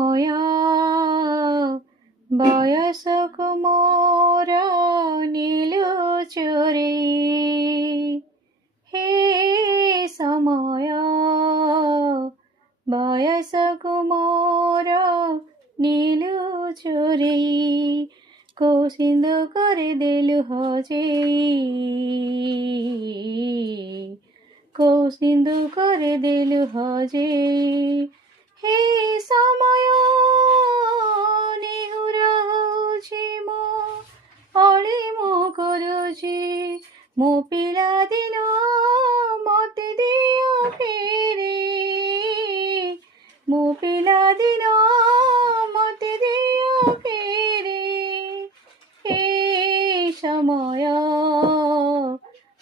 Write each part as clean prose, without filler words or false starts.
ସମୟ ବୟସକୁ ମୋର ନେଲୁ ଚୋରେଇ। ହେ ସମୟ ବୟସକୁ ମୋର ନେଲୁ ଚୋରେଇ। କୋଉ ସିନ୍ଦୁକରେ ଦେଲୁ ହଜେଇ। କୋଉ ସିନ୍ଦୁକରେ ଦେଲୁ ହଜେଇ। ହେ ସମୟ ନେହୁର ହଉଛି ମୋ ଅଳି ମୁଁ କରୁଛି। ମୋ ପିଲାଦିନ ମତେ ଦିଅ ଫେରେ। ମୋ ପିଲାଦିନ ମତେ ଦିଅ ଫେରେ। ହେ ସମୟ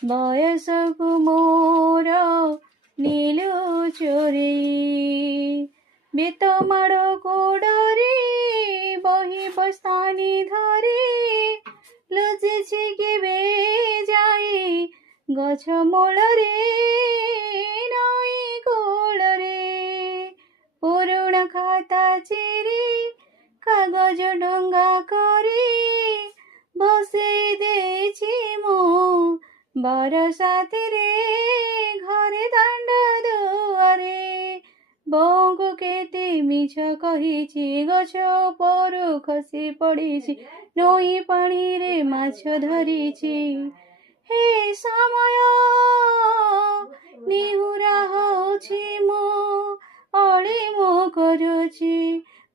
ବୟସକୁ ମୋର ନେଲୁ ଚୋରେଇ। ବେତମାଡ଼ ଗୋଡ଼ରେ ବହି ବସ୍ତାନି ଧରି ଲୁଚିଛି କେବେ ଯାଇ ଗଛ ମୂଳରେ ନଈ କୂଳରେ। ପୁରୁଣା ଖାତା ଚିରି କାଗଜ ଡଙ୍ଗା କରି ଭସେଇ ଦେଇଛି ମୁଁ ବରସାତିରେ ଘରେ ଦାଣ୍ଡ ଦୁଆରେ। ବୋଉଙ୍କୁ କେତେ ମିଛ କହିଛି, ଗଛ ଉପରୁ ଖସି ପଡ଼ିଛି, ନଈ ପାଣିରେ ମାଛ ଧରିଛି। ହେ ସମୟ ନେହୁରା ହଉଛି ମୋ ଅଳି ମୁଁ କରୁଛି।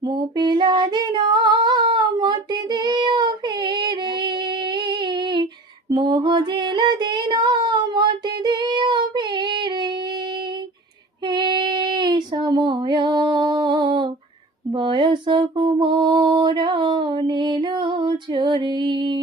ମୋ ପିଲାଦିନ ମତେ ଦିଅ ଫେରେ। ମୋ ହଜିଲା ଦିନ ମତେ ଦିଅ ଫେରେ। ହେ ସମୟ ବୟସକୁ ମୋର ନେଲୁ ଚୋରେଇ।